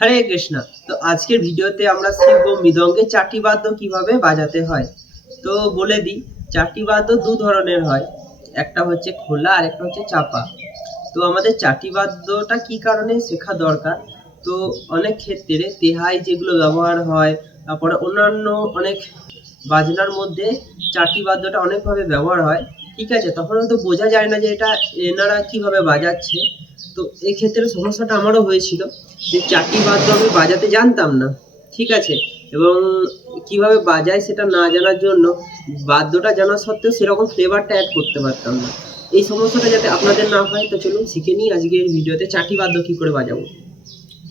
হরে কৃষ্ণ। তো আজকের ভিডিওতে আমরা শিখব মৃদঙ্গে চারটি বাদ্য কীভাবে বাজাতে হয়। তো বলে দিই, চারটি বাদ্য দু ধরনের হয়। একটা হচ্ছে খোলা আর একটা হচ্ছে চাপা। তো আমাদের চারটি বাদ্যটা কি কারণে শেখা দরকার? তো অনেক ক্ষেত্রে তেহাই যেগুলো ব্যবহার হয়, তারপরে অন্যান্য অনেক বাজনার মধ্যে চারটি বাদ্যটা অনেকভাবে ব্যবহার হয়, ঠিক আছে? তখন হয়তো বোঝা যায় না যে এটা এনারা কীভাবে বাজাচ্ছে। তো এই ক্ষেত্রে সমস্যাটা আমারও হয়েছিল। যে চারটি বাদ্য আমি বাজাতে জানতাম না। ঠিক আছে? এবং কীভাবে বাজায় সেটা না জানার জন্য বাদ্যটা জানা সত্ত্বেও সেরকম ফ্লেভারটা অ্যাড করতে পারতাম না। এই সমস্যাটা যাতে আপনাদের না হয়, তো চলুন শিখে নিই আজকের ভিডিওতে চারটি বাদ্য কী করে বাজাবো।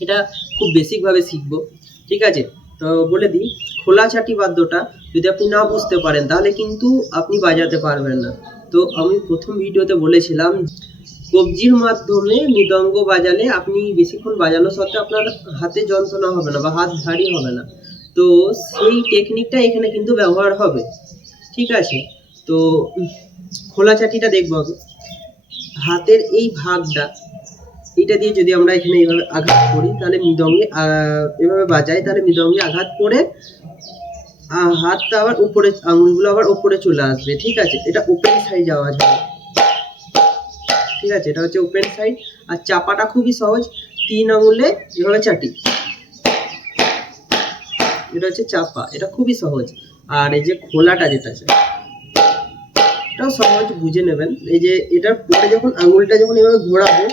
এটা খুব বেসিকভাবে শিখব। ঠিক আছে? তো বলে দিই, খোলা চাটি বাদ্যটা যদি আপনি না বুঝতে পারেন, তাহলে কিন্তু আপনি বাজাতে পারবেন না। তো আমি প্রথম ভিডিওতে বলেছিলাম কবজির মাধ্যমে মৃদঙ্গ বাজালে আপনি বেশিক্ষণ বাজানো সত্ত্বেও আপনার হাতে যন্ত্রণা হবে না বা হাত ভারী হবে না। তো সেই টেকনিকটা এখানে কিন্তু ব্যবহার হবে। ঠিক আছে? তো খোলা চাটিটা দেখব আগে। হাতের এই ভাগটা, এটা দিয়ে যদি আমরা এখানে এইভাবে আঘাত করি, তাহলে মৃদঙ্গে এভাবে বাজাই তাহলে মৃদঙ্গে আঘাত করে হাতটা আবার উপরে, আঙুলগুলো আবার উপরে চলে আসবে। ঠিক আছে? এটা ওপেন সাইড যাওয়া যায় ঠিক আছে, এটা হচ্ছে ওপেন সাইড আর চাপাটা খুবই সহজ, তিন আঙুলে এভাবে চাটি। এটা হচ্ছে চাপা, এটা খুবই সহজ। আর এই যে খোলাটা যেটা আছে, এটাও সহজ, বুঝে নেবেন। এই যে এটার পরে যখন, আঙুলটা যখন এভাবে ঘোরাবো,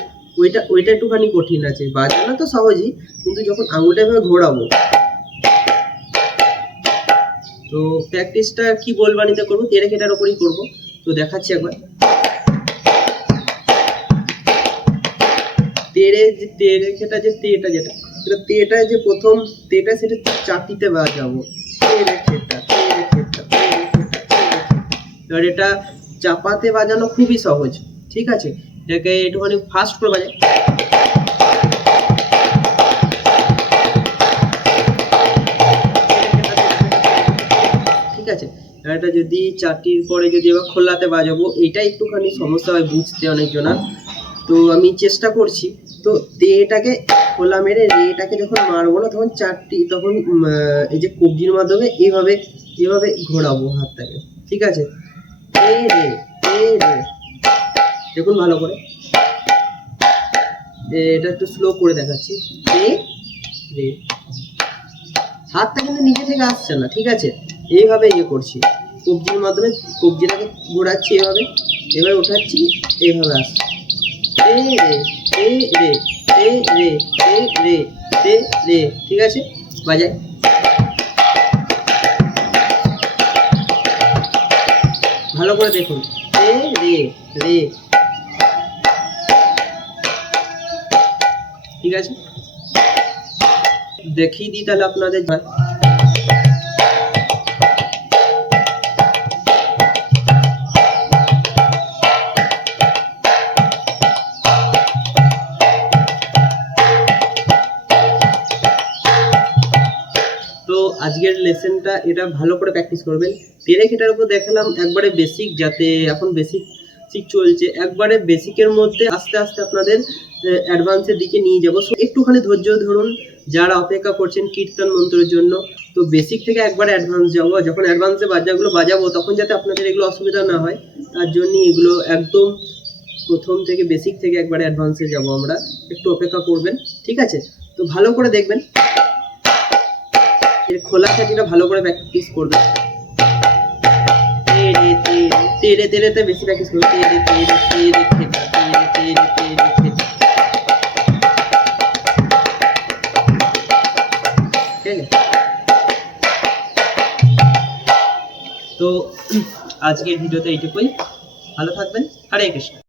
ওইটা ওইটা একটুখানি কঠিন আছে। বাজানো তো সহজই, কিন্তু যখন আঙুলটা এভাবে ঘোরাবো, তো প্র্যাকটিসটা কি বলবানিতে করব তেরে খেটার ওপরই করব? তো দেখাচ্ছি একবার। তেরে যে তেরে খেটা যে তেটা যেটা, সেটা তেটা যে প্রথম তেটা সেটা চাটিতে বাজাবো। তেরে খেটা তেরে খেটা এবার এটা চাপাতে বাজানো খুবই সহজ, ঠিক আছে? এটাকে একটুখানি ফাস্ট করে বাজাই। ঠিক আছে? এটা যদি চারটির পরে যদি এবার খোলাতে বাজাবো, এটা একটুখানি সমস্যা হয়, বুঝতে অনেকজনার তো আমি চেষ্টা করছি। তো তেটাকে খোলা মেরে রেটাকে যখন মারবো না, তখন চারটি, তখন এই যে কবজির মাধ্যমে এইভাবে এইভাবে ঘোরাবো হাতটাকে। ঠিক আছে? এ রে এ রে। দেখুন ভালো করে। এটা একটু স্লো করে দেখাচ্ছি। এ, রে। হাতটা কিন্তু নিচে থেকে আসছে না, ঠিক আছে? এইভাবে ইয়ে করছি। কবজির মাধ্যমে কবজিটাকে ঘোরাচ্ছি এভাবে এভাবে উঠাচ্ছি, এইভাবে আসছে। এ রে। এ রে রে রে রে ঠিক আছে? বাজাই ভালো করে দেখুন এ রে রে ঠিক আছে দেখিয়ে দিই তাহলে আপনাদের। আজকের লেসনটা এটা ভালো করে প্র্যাকটিস করবেন। তেরে খেটার উপর দেখালাম একবারে বেসিক যাতে এখন বেসিক ঠিক চলছে। একবারে বেসিকের মধ্যে আস্তে আস্তে আপনাদের অ্যাডভান্সের দিকে নিয়ে যাব। So, একটুখানি ধৈর্য ধরুন যারা অপেক্ষা করছেন কীর্তন মন্ত্রের জন্য। তো বেসিক থেকে একবারে অ্যাডভান্স যাব। যখন অ্যাডভান্সে বাজাগুলো বাজাবো তখন যাতে আপনাদের এগুলো অসুবিধা না হয়। তার জন্য এগুলো একদম প্রথম থেকে বেসিক থেকে একবারে অ্যাডভান্সে যাব আমরা। একটু অপেক্ষা করবেন ঠিক আছে? তো ভালো করে দেখবেন। এর খোলা চাটিটা ভালো করে প্র্যাকটিস করবে। তেরে তেরেতে বেশি প্র্যাকটিস তেরে খেতা খেতা ঠিক আছে? তো, আজকের ভিডিওতে এইটুকুই। ভালো থাকবেন। হরে কৃষ্ণ।